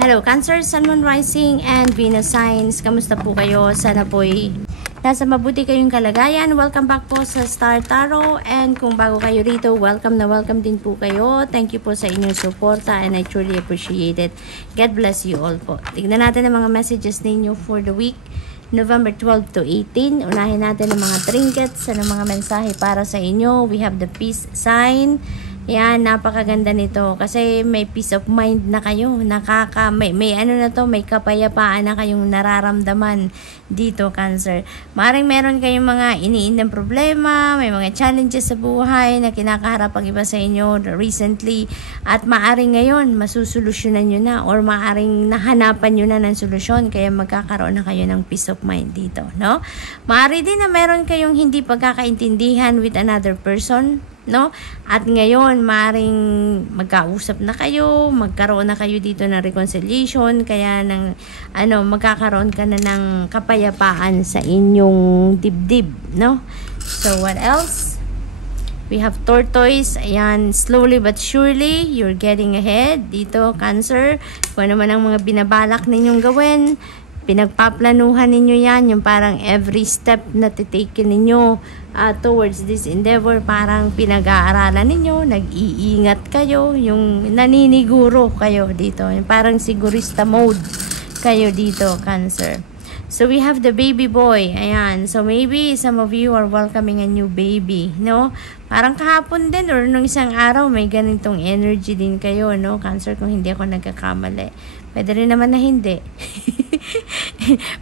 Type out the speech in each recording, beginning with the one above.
Hello Cancer, Sun, Moon, Rising, and Venus signs. Kamusta po kayo? Sana po'y nasa mabuti kayong kalagayan. Welcome back po sa Star Tarot. And kung bago kayo rito, welcome na welcome din po kayo. Thank you po sa inyong suporta and I truly appreciate it. God bless you all po. Tignan natin ang mga messages ninyo for the week. November 12 to 18. Unahin natin ang mga trinkets, ang mga mensahe para sa inyo. We have the peace sign. Yan, napakaganda nito kasi may peace of mind na kayo. May ano na to, may kapayapaan na kayong nararamdaman dito, Cancer. Maring meron kayong mga iniindang problema, may mga challenges sa buhay na kinakaharap ang iba sa inyo recently at maaring ngayon masusolusyonan nyo na or maaring nahanapan nyo na ng solusyon kaya magkakaroon na kayo ng peace of mind dito, no? Maari din na meron kayong hindi pagkakaintindihan with another person, no? At ngayon, maring magkausap na kayo, magkaroon na kayo dito ng reconciliation, kaya magkakaroon ka na ng kapayapaan sa inyong dibdib, no? So, what else? We have tortoise. Ayan, slowly but surely, you're getting ahead dito, Cancer. Kung ano man ang mga binabalak ninyong gawin, pinagpaplanuhan ninyo yan, yung parang every step na titake ninyo towards this endeavor, parang pinag-aaralan ninyo, nag-iingat kayo, yung naniniguro kayo dito, yung parang sigurista mode kayo dito, Cancer. So we have the baby boy. Ayan. So maybe some of you are welcoming a new baby, no? Parang kahapon din or nung isang araw may ganitong energy din kayo, no? Cancer, kung hindi ako nagkakamali. Pwede rin naman na hindi.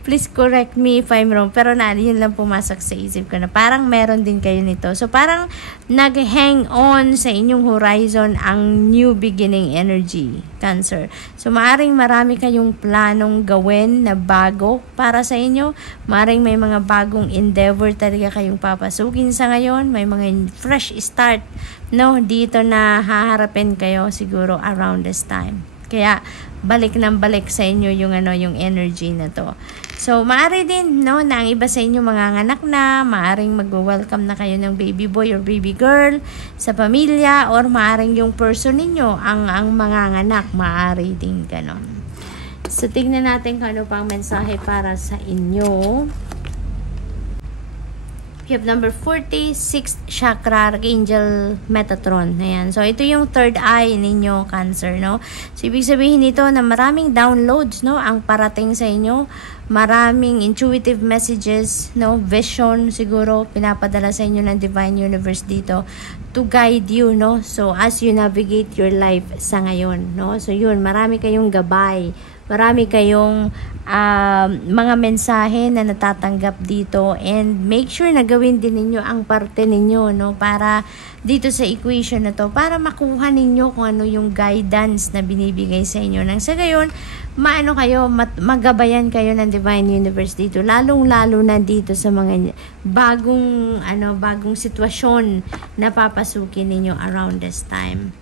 Please correct me if I'm wrong. Pero yun lang pumasok sa isip ko na parang meron din kayo nito. So parang nag-hang on sa inyong horizon ang new beginning energy, Cancer. So maaring marami kayong planong gawin na bago para sa inyo. Maaring may mga bagong endeavor talaga kayong papasukin sa ngayon. May mga fresh start, no? Dito na haharapin kayo siguro around this time. Kaya balik ng balik sa inyo yung energy na to. So maaari din, no, na ang iba sa inyo manganganak na, maaring mag-welcome na kayo ng baby boy or baby girl sa pamilya, or maaring yung person ninyo ang manganganak, maaari din ganon. So tingnan natin kung ano pang mensahe para sa inyo. We have number 46 chakra, Archangel Metatron. Ayan. So, ito yung third eye ninyo, Cancer, no? So, ibig sabihin nito na maraming downloads, no? Ang parating sa inyo. Maraming intuitive messages, no? Vision, siguro, pinapadala sa inyo ng Divine Universe dito to guide you, no? So, as you navigate your life sa ngayon, no? So, yun, marami kayong gabay. Marami kayong mga mensahe na natatanggap dito, and make sure na gawin din ninyo ang parte ninyo, no, para dito sa equation na to, para makuha ninyo kung ano yung guidance na binibigay sa inyo. Nang sa gayon, magabayan kayo ng Divine Universe dito, lalong-lalo na dito sa mga bagong sitwasyon na papasukin ninyo around this time.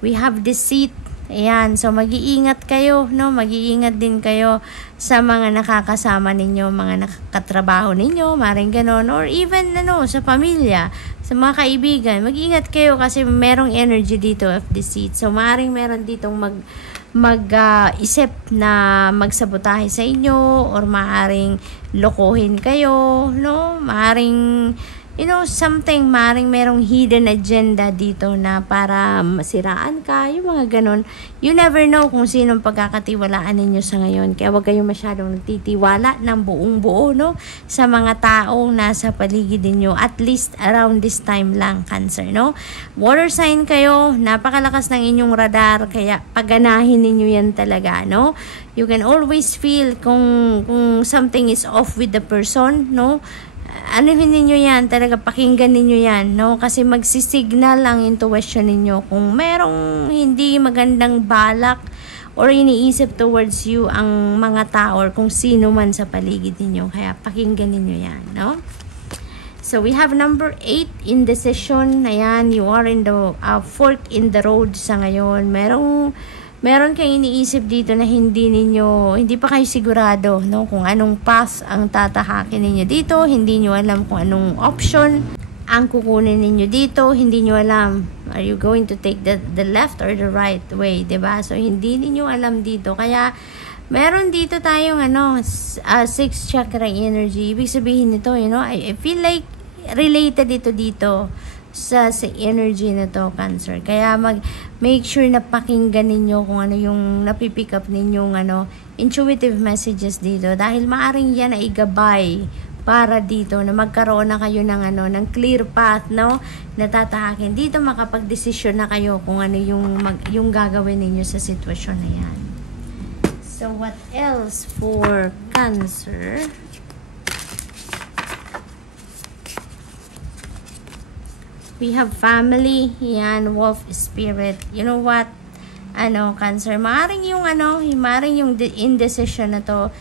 We have deceit. Ayan, so mag-iingat kayo, no? Mag-iingat din kayo sa mga nakakasama ninyo, mga nakatrabaho ninyo, maring ganon, or even sa pamilya, sa mga kaibigan. Mag-iingat kayo kasi merong energy dito of deceit. So maring meron ditong mag-isip na magsabotahe sa inyo, or maaring lokohin kayo, no? Maaring maring merong hidden agenda dito na para masiraan ka, yung mga ganon. You never know kung sinong pagkakatiwalaan ninyo sa ngayon. Kaya huwag kayong masyadong nagtitiwala ng buong buo, no? Sa mga taong nasa paligid ninyo. At least around this time lang, Cancer, no? Water sign kayo, napakalakas ng inyong radar, kaya paganahin ninyo yan talaga, no? You can always feel kung something is off with the person, no? Anuhin ninyo yan, talaga pakinggan ninyo yan, no? Kasi magsisignal ang intuition ninyo kung merong hindi magandang balak or iniisip towards you ang mga tao or kung sino man sa paligid ninyo. Kaya pakinggan ninyo yan, no? So we have number 8, indecision. Ayan, you are in the fork in the road sa ngayon. Meron kayong iniisip dito na hindi pa kayo sigurado, no? Kung anong path ang tatahakin ninyo dito, hindi nyo alam kung anong option ang kukunin ninyo dito, hindi nyo alam. Are you going to take the left or the right way, 'di ba? So hindi niyo alam dito. Kaya meron dito tayong sixth chakra energy. Ibig sabihin nito, I feel like related dito sa energy na to, Cancer. Kaya make sure na pakinggan ninyo kung ano yung napipick up ninyong intuitive messages dito, dahil maaring yan ay gabay para dito na magkaroon na kayo ng clear path, no, na tatahakin dito, makapag-desisyon na kayo kung ano yung gagawin ninyo sa sitwasyon na yan. So what else for Cancer? We have family, yan, wolf spirit. You know what? Cancer, maaaring yung indecision na to,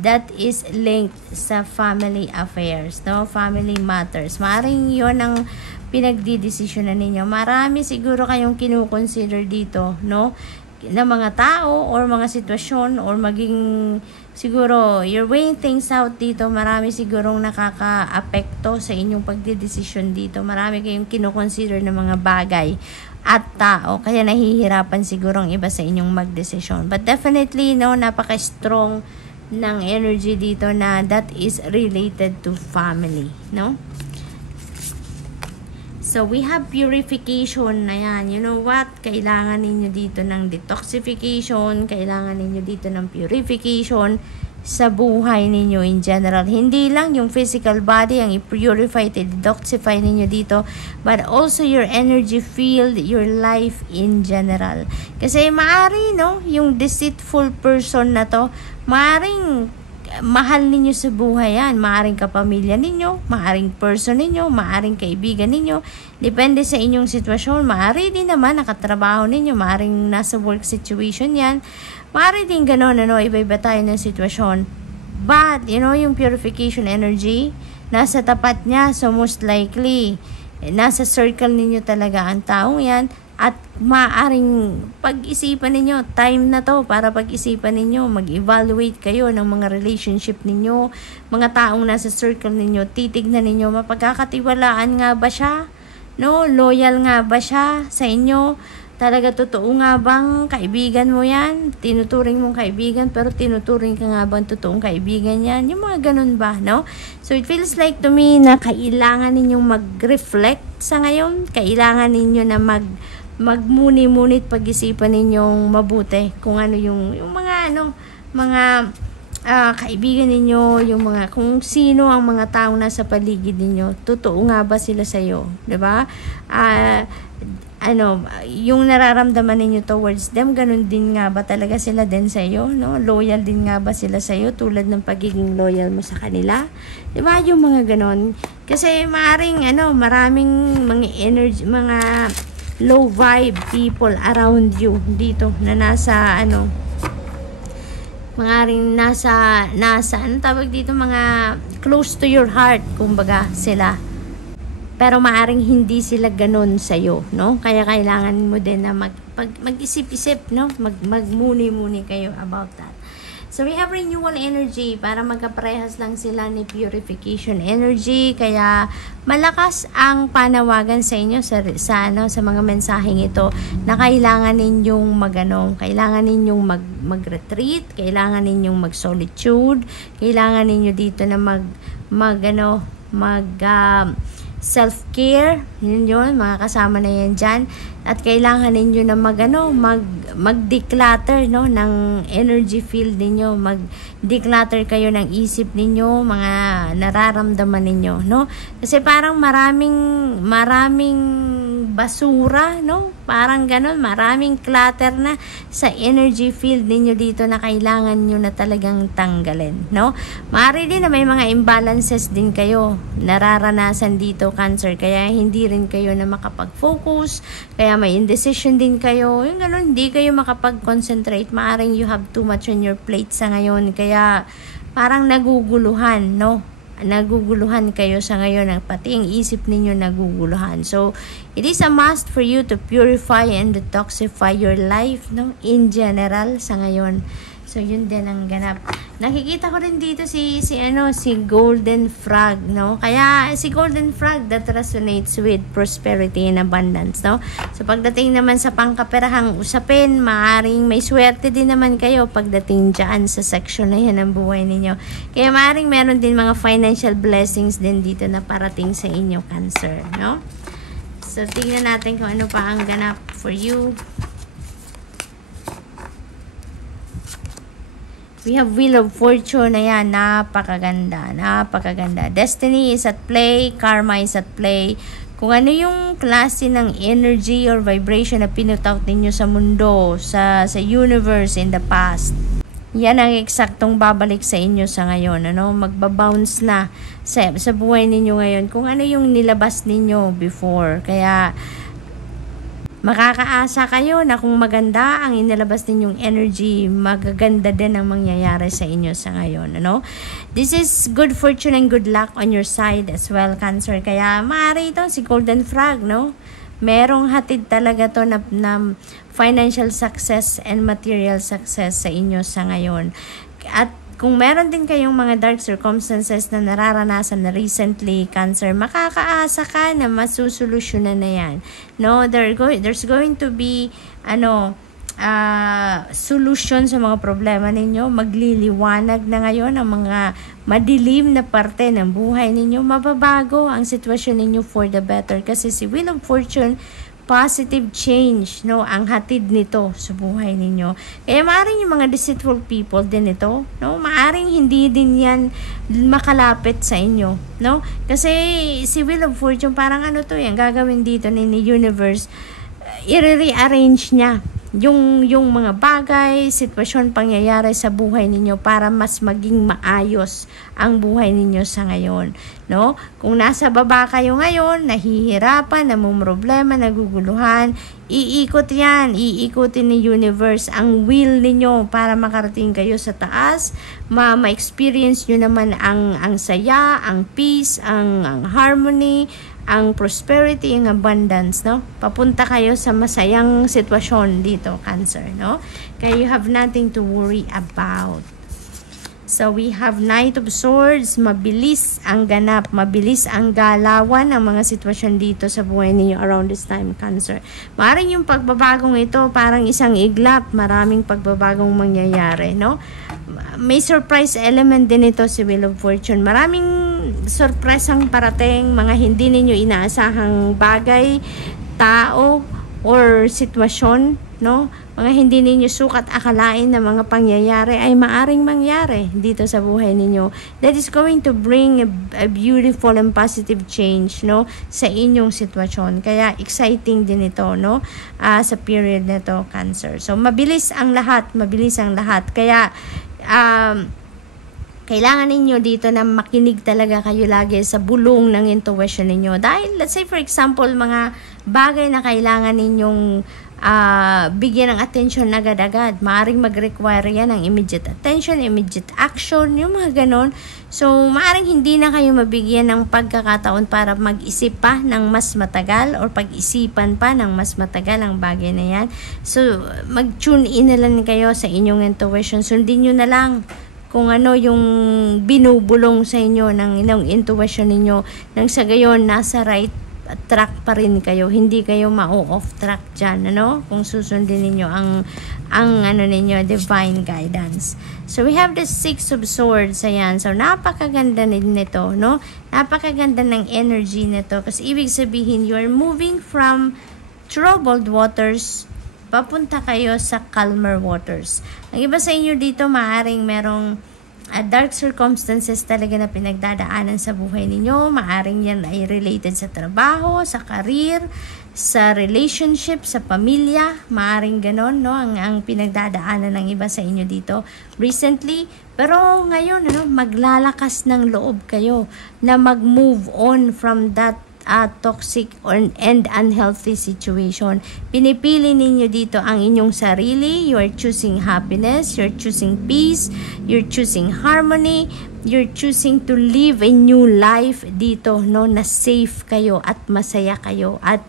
that is linked sa family affairs, no? Family matters. Maaaring yun ang pinagdidesisyonan ninyo. Marami siguro kayong kinukonsider dito, no? Na mga tao or mga sitwasyon, or maging siguro you're weighing things out dito. Marami sigurong nakaka-apekto sa inyong pagdidesisyon dito. Marami kayong kinukonsider na mga bagay at tao, kaya nahihirapan siguro ang iba sa inyong magdesisyon. But definitely, no, napaka-strong ng energy dito na that is related to family, no? So we have purification na yan. You know what? Kailangan ninyo dito ng detoxification, kailangan ninyo dito ng purification sa buhay ninyo in general. Hindi lang yung physical body ang i-purify, i-detoxify ninyo dito, but also your energy field, your life in general. Kasi maari, no, yung deceitful person na to, maaring mahal ninyo sa buhay yan. Maaring kapamilya ninyo, maaring person ninyo, maaring kaibigan ninyo. Depende sa inyong sitwasyon. Maari din naman nakatrabaho ninyo, maaring nasa work situation yan. Maari din gano'n, iba-iba tayo ng sitwasyon. But, yung purification energy, nasa tapat niya. So, most likely, nasa circle ninyo talaga ang taong yan. At maaring pag-isipan ninyo, time na to para pag-isipan ninyo, mag-evaluate kayo ng mga relationship ninyo, mga taong nasa circle ninyo, titignan ninyo, mapagkakatiwalaan nga ba siya? No? Loyal nga ba siya sa inyo? Talaga totoo nga bang kaibigan mo yan? Tinuturing mong kaibigan, pero tinuturing ka nga bang totoong kaibigan yan? Yung mga ganun ba, no? So it feels like to me na kailangan ninyong mag-reflect sa ngayon. Kailangan ninyo na magmuni-munit, pag-isipan ninyong mabuti kung ano yung mga kaibigan ninyo, yung mga kung sino ang mga taong nasa paligid ninyo. Totoo nga ba sila sa iyo, 'di ba? Yung nararamdaman ninyo towards them, ganun din nga ba talaga sila din sa iyo, no? Loyal din nga ba sila sa iyo tulad ng pagiging loyal mo sa kanila? 'Di ba? Yung mga ganun. Kasi maaring maraming mga energy, mga low vibe people around you dito na nasa tawag dito, mga close to your heart, kumbaga sila, pero maaring hindi sila ganun sa'yo, no? Kaya kailangan mo din na mag-isip-isip, no? Magmuni-muni kayo about that. So we have renewal energy, para magkaparehas lang sila ni purification energy. Kaya malakas ang panawagan sa inyo sa mga mensaheng ito na kailangan ninyong kailangan ninyong mag-retreat, kailangan ninyong mag-solitude, kailangan ninyo dito na self-care, yun, mga kasama na yan dyan. At kailangan ninyo na mag-declutter, no, ng energy field ninyo. Mag-declutter kayo ng isip ninyo, mga nararamdaman ninyo, no? Kasi parang maraming basura, no? Parang ganon, maraming clutter na sa energy field ninyo dito na kailangan nyo na talagang tanggalin, no? Maaari din na may mga imbalances din kayo nararanasan dito, Cancer, kaya hindi rin kayo na makapag-focus, kaya may indecision din kayo, yung ganon, hindi kayo makapag-concentrate. Maaring you have too much on your plate sa ngayon, kaya parang naguguluhan, no? Naguguluhan kayo sa ngayon, pati ang isip ninyo naguguluhan. So it is a must for you to purify and detoxify your life, no, in general sa ngayon. So, yun din ang ganap. Nakikita ko rin dito si Golden Frog, no? Kaya, si Golden Frog, that resonates with prosperity and abundance, no? So, pagdating naman sa pangkaperahang usapin, maaaring may swerte din naman kayo pagdating dyan sa section na yan ng buhay ninyo. Kaya, maaaring meron din mga financial blessings din dito na parating sa inyo, Cancer, no? So, tingnan natin kung ano pa ang ganap for you. We have Wheel of Fortune. Ayan, napakaganda. Napakaganda. Destiny is at play. Karma is at play. Kung ano yung klase ng energy or vibration na pinutout ninyo sa mundo, sa universe in the past, yan ang eksaktong babalik sa inyo sa ngayon. Ano? Magbabounce na sa buhay ninyo ngayon. Kung ano yung nilabas ninyo before. Kaya, makakaasa kayo na kung maganda ang inilabas ninyong energy, magaganda din ang mangyayari sa inyo sa ngayon, ano? This is good fortune and good luck on your side as well, Cancer. Kaya maaari ito si Golden Frog, no? Merong hatid talaga to na financial success and material success sa inyo sa ngayon. At kung meron din kayong mga dark circumstances na nararanasan na recently, Cancer, makakaasa ka na masusolusyonan na yan. No, there's going to be solution sa mga problema ninyo. Magliliwanag na ngayon ang mga madilim na parte ng buhay ninyo. Mababago ang sitwasyon ninyo for the better. Kasi si Wheel of Fortune, positive change, no, ang hatid nito sa buhay ninyo. Kaya maaaring yung mga deceitful people din ito, no, maaaring hindi din yan makalapit sa inyo, no, kasi si Wheel of Fortune parang to yan, gagawin dito ni universe, i-rearrange niya yung mga bagay, sitwasyon, pangyayari sa buhay ninyo para mas maging maayos ang buhay ninyo sa ngayon, no? Kung nasa baba kayo ngayon, nahihirapan, namumroblema, naguguluhan, iikutin ni universe ang will ninyo para makarating kayo sa taas, ma-experience nyo naman ang saya, ang peace, ang harmony, ang prosperity, ang abundance, no? Papunta kayo sa masayang sitwasyon dito, Cancer, no? Kaya you have nothing to worry about. So, we have Knight of Swords. Mabilis ang ganap, mabilis ang galawan ng mga sitwasyon dito sa buhay ninyo around this time, Cancer. Maaaring yung pagbabagong ito, parang isang iglap, maraming pagbabagong mangyayari, no? May surprise element din ito si Wheel of Fortune. Maraming surpresang parating, mga hindi ninyo inaasahang bagay, tao, or sitwasyon, no? Mga hindi ninyo sukat akalain na mga pangyayari ay maaring mangyari dito sa buhay ninyo. That is going to bring a beautiful and positive change, no, sa inyong sitwasyon. Kaya exciting din ito, no, sa period na to, Cancer. So mabilis ang lahat. Kaya kailangan ninyo dito na makinig talaga kayo lagi sa bulong ng intuition ninyo. Dahil, let's say for example, mga bagay na kailangan ninyong bigyan ng attention agad-agad. Maaring mag-require yan ng immediate attention, immediate action, yung mga ganon. So, maaring hindi na kayo mabigyan ng pagkakataon para mag-isip pa ng mas matagal or pag-isipan pa ng mas matagal ang bagay na yan. So, mag-tune in na lang kayo sa inyong intuition. Sundin nyo na lang kung ano yung binubulong sa inyo ng intuition ninyo, nang sa gayon nasa right track pa rin kayo, hindi kayo ma-off track dyan, ano, kung susundin ninyo ang ninyo, divine guidance. So we have the Six of Swords. Ayan, so napakaganda nito, no, napakaganda ng energy nito, kasi ibig sabihin you are moving from troubled waters papunta kayo sa calmer waters. Ang iba sa inyo dito, maaring merong dark circumstances talaga na pinagdadaanan sa buhay ninyo. Maaring yan ay related sa trabaho, sa career, sa relationship, sa pamilya. Maaring ganon, no, ang pinagdadaanan ng iba sa inyo dito recently. Pero ngayon, maglalakas ng loob kayo na mag-move on from that toxic and unhealthy situation. Pinipili ninyo dito ang inyong sarili. You are choosing happiness, you're choosing peace, you're choosing harmony, you're choosing to live a new life dito, no, na safe kayo at masaya kayo at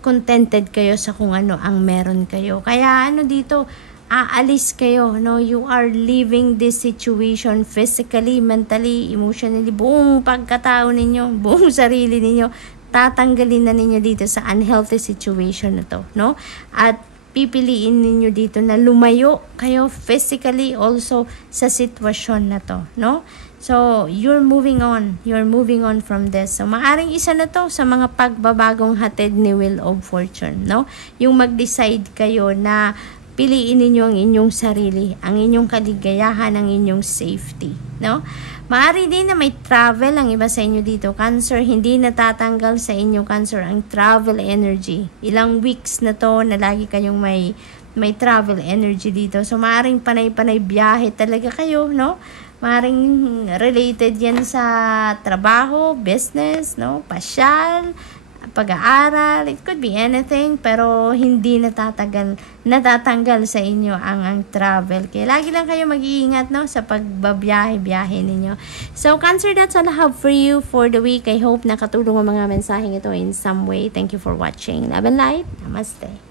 contented kayo sa kung ano ang meron kayo. Kaya dito, aalis kayo, no? You are leaving this situation physically, mentally, emotionally, buong pagkatao ninyo, buong sarili ninyo, tatanggalin na ninyo dito sa unhealthy situation na to, no? At pipiliin ninyo dito na lumayo kayo physically also sa sitwasyon na to, no? So, you're moving on. You're moving on from this. So, maaring isa na to sa mga pagbabagong hatid ni Wheel of Fortune, no? Yung mag-decide kayo na piliin ninyo ang inyong sarili, ang inyong kaligayahan, ang inyong safety, no? Maaari din na may travel ang iba sa inyo dito. Cancer, hindi natatanggal sa inyo, Cancer, ang travel energy. Ilang weeks na to na lagi kayong may travel energy dito. So, maaaring panay-panay biyahe talaga kayo, no? Maaaring related yan sa trabaho, business, no? Pasyal, pag-aaral, it could be anything, pero hindi natatanggal sa inyo ang travel. Kaya lagi lang kayo mag-iingat, no, sa pagbabiyahe-biyahe ninyo. So, Cancer, that's all I have for you for the week. I hope nakatulong ang mga mensaheng ito in some way. Thank you for watching. Love and light. Namaste.